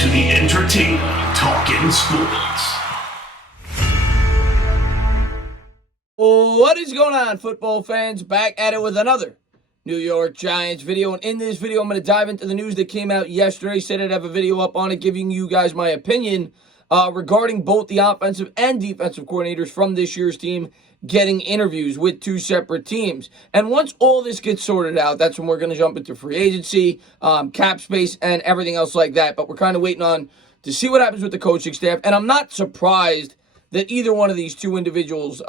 to the entertaining Talkin' Sports. What is going on, football fans? Back at it with another New York Giants video. And in this video, I'm going to dive into the news that came out yesterday. Said I'd have a video up on it giving you guys my opinion regarding both the offensive and defensive coordinators from this year's team getting interviews with two separate teams. And once all this gets sorted out, that's when we're going to jump into free agency, cap space, and everything else like that. But we're kind of waiting on to see what happens with the coaching staff. And I'm not surprised that either one of these two individuals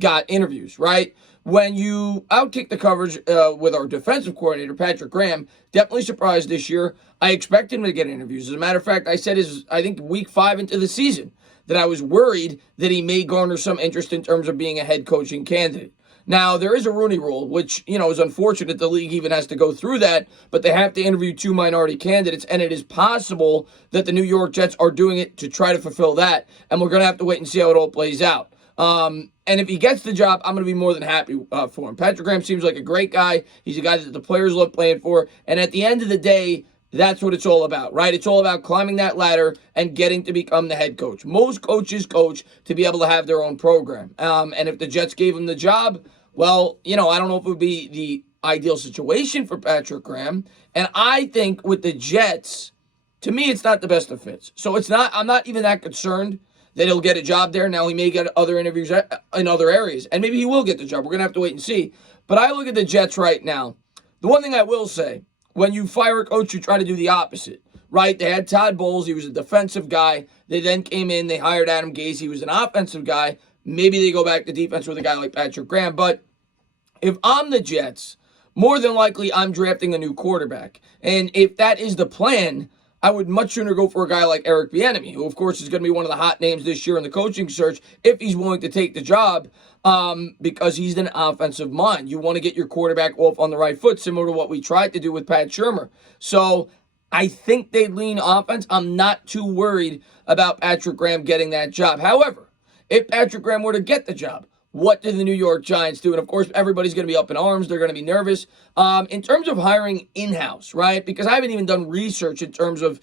got interviews, right? When you outkick the coverage with our defensive coordinator, Patrick Graham, definitely surprised this year. I expect him to get interviews. As a matter of fact, I said I think week 5 into the season that I was worried that he may garner some interest in terms of being a head coaching candidate. Now, there is a Rooney Rule, which, is unfortunate the league even has to go through that, but they have to interview 2 minority candidates, and it is possible that the New York Jets are doing it to try to fulfill that, and we're going to have to wait and see how it all plays out. And if he gets the job, I'm going to be more than happy for him. Patrick Graham seems like a great guy. He's a guy that the players love playing for, and at the end of the day, that's what it's all about, right? It's all about climbing that ladder and getting to become the head coach. Most coaches coach to be able to have their own program. And if the Jets gave him the job, well, I don't know if it would be the ideal situation for Patrick Graham. And I think with the Jets, to me, it's not the best of fits. So I'm not even that concerned that he'll get a job there. Now, he may get other interviews in other areas, and maybe he will get the job. We're going to have to wait and see. But I look at the Jets right now. The one thing I will say, when you fire a coach, you try to do the opposite, right? They had Todd Bowles. He was a defensive guy. They then came in. They hired Adam Gase. He was an offensive guy. Maybe they go back to defense with a guy like Patrick Graham. But if I'm the Jets, more than likely I'm drafting a new quarterback. And if that is the plan, I would much sooner go for a guy like Eric Bieniemy, who, of course, is going to be one of the hot names this year in the coaching search if he's willing to take the job because he's an offensive mind. You want to get your quarterback off on the right foot, similar to what we tried to do with Pat Shurmur. So I think they lean offense. I'm not too worried about Patrick Graham getting that job. However, if Patrick Graham were to get the job, what do the New York Giants do? And, of course, everybody's going to be up in arms. They're going to be nervous. In terms of hiring in-house, right, because I haven't even done research in terms of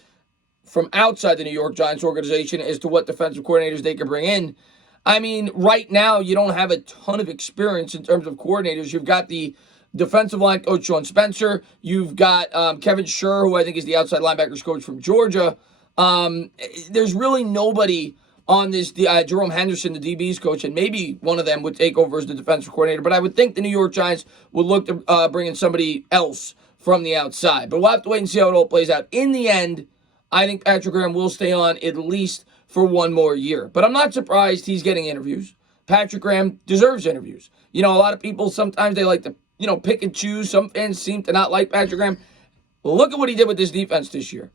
from outside the New York Giants organization as to what defensive coordinators they could bring in. I mean, right now, you don't have a ton of experience in terms of coordinators. You've got the defensive line coach, Sean Spencer. You've got Kevin Sherr, who I think is the outside linebackers coach from Georgia. There's really nobody on this, Jerome Henderson, the DB's coach, and maybe one of them would take over as the defensive coordinator. But I would think the New York Giants would look to bring in somebody else from the outside. But we'll have to wait and see how it all plays out. In the end, I think Patrick Graham will stay on at least for one more year. But I'm not surprised he's getting interviews. Patrick Graham deserves interviews. A lot of people, sometimes they like to, pick and choose. Some fans seem to not like Patrick Graham. Look at what he did with this defense this year.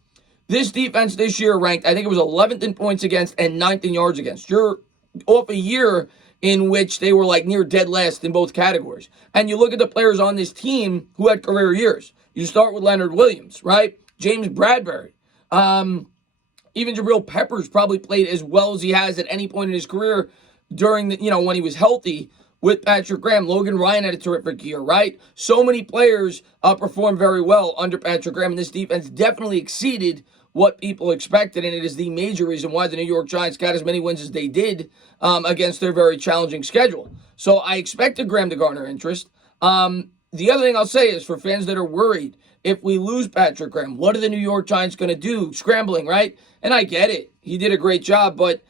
This defense this year ranked, I think it was 11th in points against and 9th in yards against. You're off a year in which they were like near dead last in both categories. And you look at the players on this team who had career years. You start with Leonard Williams, right? James Bradbury. Even Jabril Peppers probably played as well as he has at any point in his career during the, when he was healthy with Patrick Graham. Logan Ryan had a terrific year, right? So many players performed very well under Patrick Graham, and this defense definitely exceeded what people expected, and it is the major reason why the New York Giants got as many wins as they did against their very challenging schedule. So I expected Graham to garner interest. The other thing I'll say is for fans that are worried, if we lose Patrick Graham, what are the New York Giants going to do? Scrambling, right? And I get it. He did a great job, but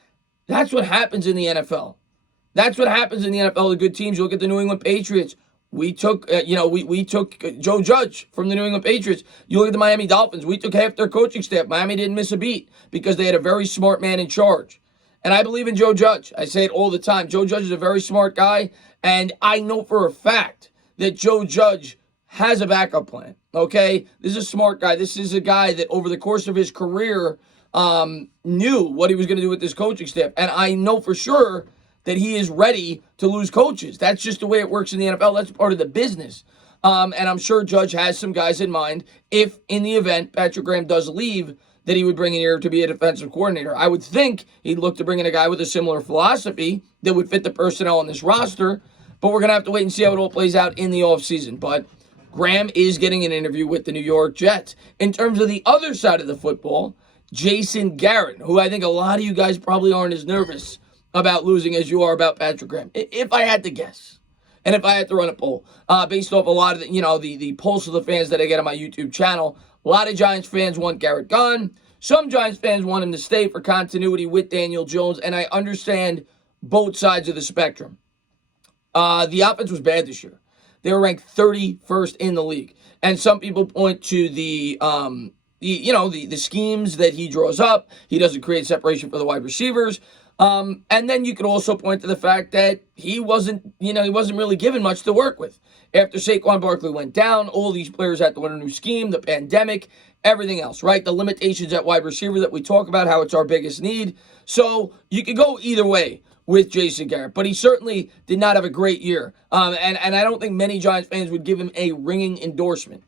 that's what happens in the NFL. That's what happens in the NFL. The good teams, you look at the New England Patriots. We took, we took Joe Judge from the New England Patriots. You look at the Miami Dolphins. We took half their coaching staff. Miami didn't miss a beat because they had a very smart man in charge. And I believe in Joe Judge. I say it all the time. Joe Judge is a very smart guy, and I know for a fact that Joe Judge has a backup plan, okay? This is a smart guy. This is a guy that over the course of his career knew what he was going to do with this coaching staff. And I know for sure that he is ready to lose coaches. That's just the way it works in the NFL. That's part of the business. And I'm sure Judge has some guys in mind if, in the event, Patrick Graham does leave, that he would bring in here to be a defensive coordinator. I would think he'd look to bring in a guy with a similar philosophy that would fit the personnel on this roster. But we're going to have to wait and see how it all plays out in the offseason. But Graham is getting an interview with the New York Jets. In terms of the other side of the football, Jason Garrett, who I think a lot of you guys probably aren't as nervous about losing as you are about Patrick Graham. If I had to guess, and if I had to run a poll, based off a lot of the pulse of the fans that I get on my YouTube channel, a lot of Giants fans want Garrett gone. Some Giants fans want him to stay for continuity with Daniel Jones, and I understand both sides of the spectrum. The offense was bad this year. They were ranked 31st in the league, and some people point to the schemes that he draws up. He doesn't create separation for the wide receivers. And then you could also point to the fact that he wasn't really given much to work with. After Saquon Barkley went down, all these players had to learn a new scheme, the pandemic, everything else, right? The limitations at wide receiver that we talk about, how it's our biggest need. So you could go either way with Jason Garrett, but he certainly did not have a great year. And I don't think many Giants fans would give him a ringing endorsement.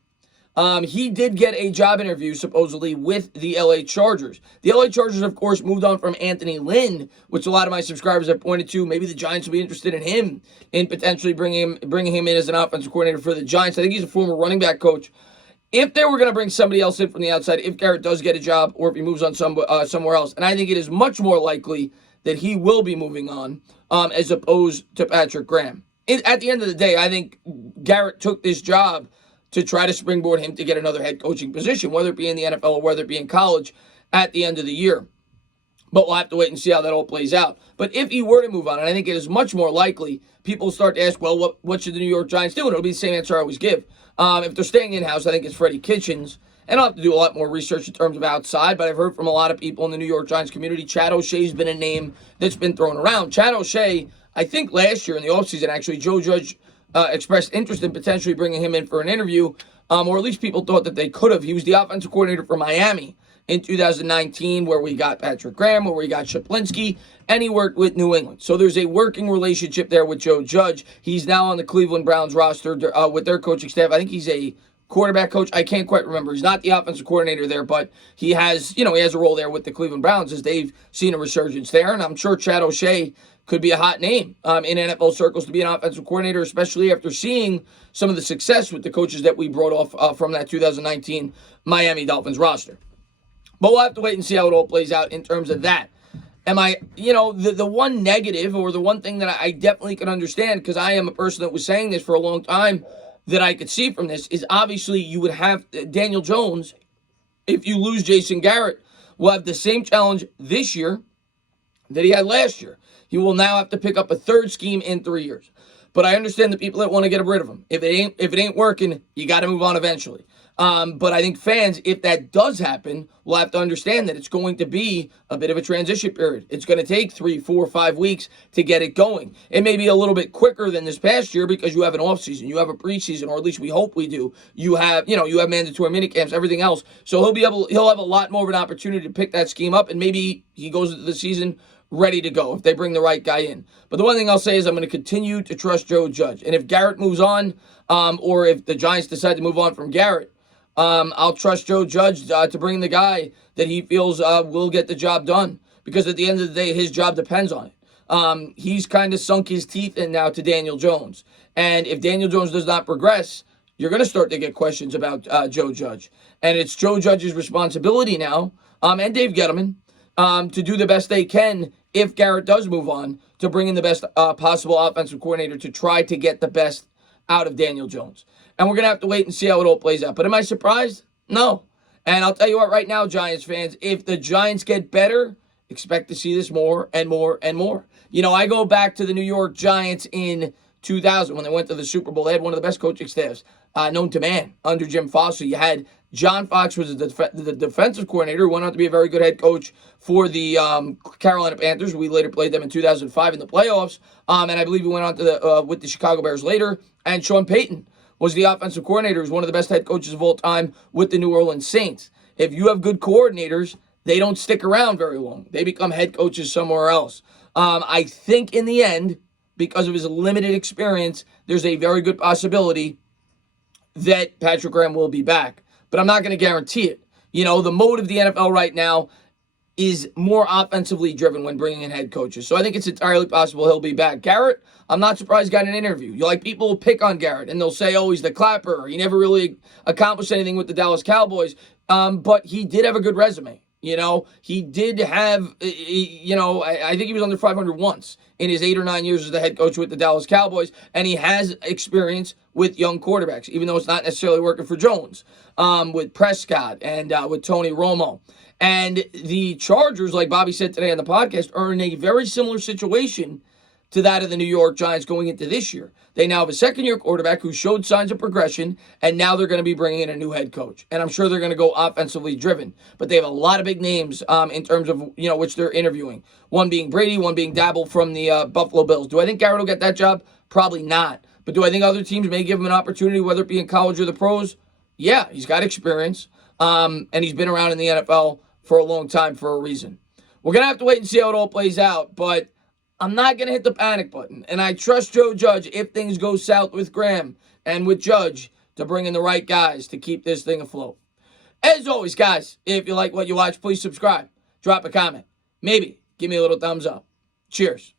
He did get a job interview, supposedly, with the LA Chargers. The LA Chargers, of course, moved on from Anthony Lynn, which a lot of my subscribers have pointed to. Maybe the Giants will be interested in him, in potentially bringing him in as an offensive coordinator for the Giants. I think he's a former running back coach. If they were going to bring somebody else in from the outside, if Garrett does get a job, or if he moves on somewhere else, and I think it is much more likely that he will be moving on, as opposed to Patrick Graham. At the end of the day, I think Garrett took this job to try to springboard him to get another head coaching position, whether it be in the NFL or whether it be in college at the end of the year. But we'll have to wait and see how that all plays out. But if he were to move on, and I think it is much more likely, people start to ask, well, what should the New York Giants do? And it'll be the same answer I always give. If they're staying in-house, I think it's Freddie Kitchens. And I'll have to do a lot more research in terms of outside, but I've heard from a lot of people in the New York Giants community. Chad O'Shea's been a name that's been thrown around. Chad O'Shea, I think last year in the offseason, actually, Joe Judge expressed interest in potentially bringing him in for an interview, or at least people thought that they could have. He was the offensive coordinator for Miami in 2019, where we got Patrick Graham, where we got Shaplinski, and he worked with New England. So there's a working relationship there with Joe Judge. He's now on the Cleveland Browns roster with their coaching staff. I think he's a quarterback coach. I can't quite remember. He's not the offensive coordinator there, but he has a role there with the Cleveland Browns as they've seen a resurgence there. And I'm sure Chad O'Shea could be a hot name in NFL circles to be an offensive coordinator, especially after seeing some of the success with the coaches that we brought off from that 2019 Miami Dolphins roster. But we'll have to wait and see how it all plays out in terms of that. The one negative, or the one thing that I definitely can understand, because I am a person that was saying this for a long time, that I could see from this, is obviously you would have Daniel Jones, if you lose Jason Garrett, will have the same challenge this year that he had last year. He will now have to pick up a third scheme in 3 years. But I understand the people that want to get rid of him. If it ain't working, you got to move on eventually. But I think fans, if that does happen, will have to understand that it's going to be a bit of a transition period. It's going to take 3, 4, 5 weeks to get it going. It may be a little bit quicker than this past year because you have an offseason, you have a preseason, or at least we hope we do. You have mandatory minicamps, everything else. So he'll have a lot more of an opportunity to pick that scheme up, and maybe he goes into the season ready to go if they bring the right guy in. But the one thing I'll say is I'm going to continue to trust Joe Judge. And if Garrett moves on, or if the Giants decide to move on from Garrett, I'll trust Joe Judge to bring the guy that he feels will get the job done. Because at the end of the day, his job depends on it. He's kind of sunk his teeth in now to Daniel Jones. And if Daniel Jones does not progress, you're going to start to get questions about Joe Judge. And it's Joe Judge's responsibility now, and Dave Gettleman, to do the best they can if Garrett does move on, to bring in the best possible offensive coordinator to try to get the best out of Daniel Jones. And we're going to have to wait and see how it all plays out. But am I surprised? No. And I'll tell you what right now, Giants fans, if the Giants get better, expect to see this more and more and more. I go back to the New York Giants in 2000 when they went to the Super Bowl. They had one of the best coaching staffs known to man under Jim Foster. You had John Fox was the defensive coordinator who went on to be a very good head coach for the Carolina Panthers. We later played them in 2005 in the playoffs. And I believe he went on to with the Chicago Bears later. And Sean Payton was the offensive coordinator, who's one of the best head coaches of all time with the New Orleans Saints. If you have good coordinators, they don't stick around very long. They become head coaches somewhere else. I think in the end, because of his limited experience, there's a very good possibility that Patrick Graham will be back. But I'm not going to guarantee it. The mode of the NFL right now is more offensively driven when bringing in head coaches. So I think it's entirely possible he'll be back. Garrett, I'm not surprised got an interview. People will pick on Garrett, and they'll say, oh, he's the clapper. He never really accomplished anything with the Dallas Cowboys. But he did have a good resume. He did have, I think he was under 500 once in his 8 or 9 years as the head coach with the Dallas Cowboys, and he has experience with young quarterbacks, even though it's not necessarily working for Jones, with Prescott and with Tony Romo. And the Chargers, like Bobby said today on the podcast, are in a very similar situation to that of the New York Giants going into this year. They now have a second-year quarterback who showed signs of progression, and now they're going to be bringing in a new head coach. And I'm sure they're going to go offensively driven. But they have a lot of big names in terms of, which they're interviewing. One being Brady, one being Dabble from the Buffalo Bills. Do I think Garrett will get that job? Probably not. But do I think other teams may give him an opportunity, whether it be in college or the pros? Yeah, he's got experience, and he's been around in the NFL for a long time for a reason. We're going to have to wait and see how it all plays out, but I'm not going to hit the panic button, and I trust Joe Judge, if things go south with Graham and with Judge, to bring in the right guys to keep this thing afloat. As always, guys, if you like what you watch, please subscribe, drop a comment, maybe give me a little thumbs up. Cheers.